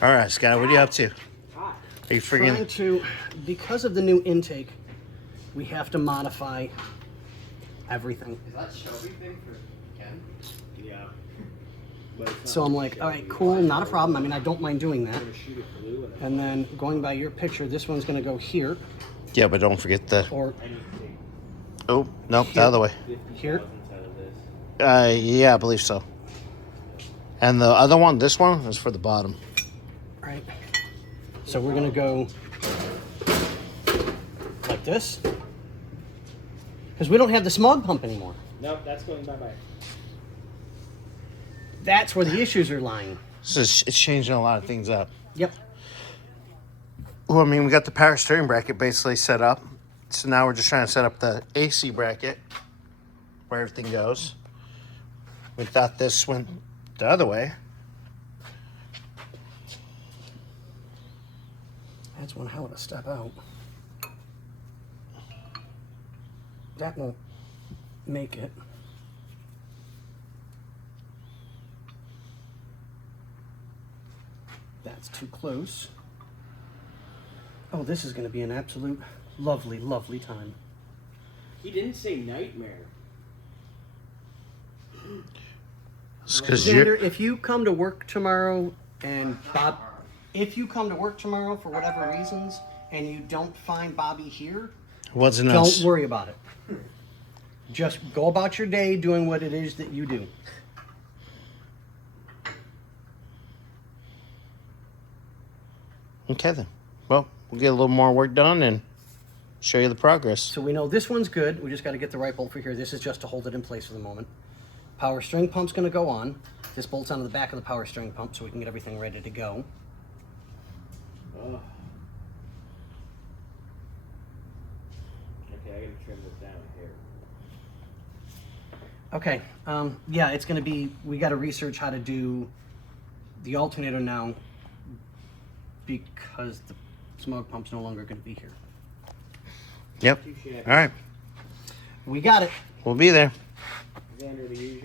All right, Scott, what are you up to? Hot. Are you Trying freaking? to, because of the new intake, we have to modify everything. Is that Shelby thing for Ken? Yeah. So I'm like, all right, cool, not a problem. I mean, I don't mind doing that. I'm gonna shoot it blue and then And then going by your picture, this one's going to go here, Yeah, but don't forget the. or I need to take Oh, nope, the other way. 50,000 Here? out of this. Yeah, I believe so. And the other one, this one, is for the bottom. right. So we're going to go like this, because we don't have the smog pump anymore. Nope, that's going bye-bye. That's where the issues are lying. So it's changing a lot of things up. Yep. Well, I mean, we got the power steering bracket basically set up. So now we're just trying to set up the AC bracket where everything goes. We thought this went the other way. That's one hell of a step out. That won't make it. That's too close. Oh, this is going to be an absolute lovely, lovely time. He didn't say nightmare. It's because Xander, you're. if you come to work tomorrow and Bob, if you come to work tomorrow for whatever reasons and you don't find Bobby here, Wasn't don't us. worry about it. Just go about your day doing what it is that you do. Okay, then. Well, we'll get a little more work done and show you the progress. So we know this one's good. We just got to get the right bolt for here. This is just to hold it in place for the moment. Power steering pump's going to go on. This bolts onto the back of the power steering pump so we can get everything ready to go. Oh. Okay, I gotta trim this down here. Okay, yeah, it's going to be, we got to research how to do the alternator now because the smog pump's no longer going to be here. Yep. Too shabby. All right. We got it. We'll be there. Xander, the usual.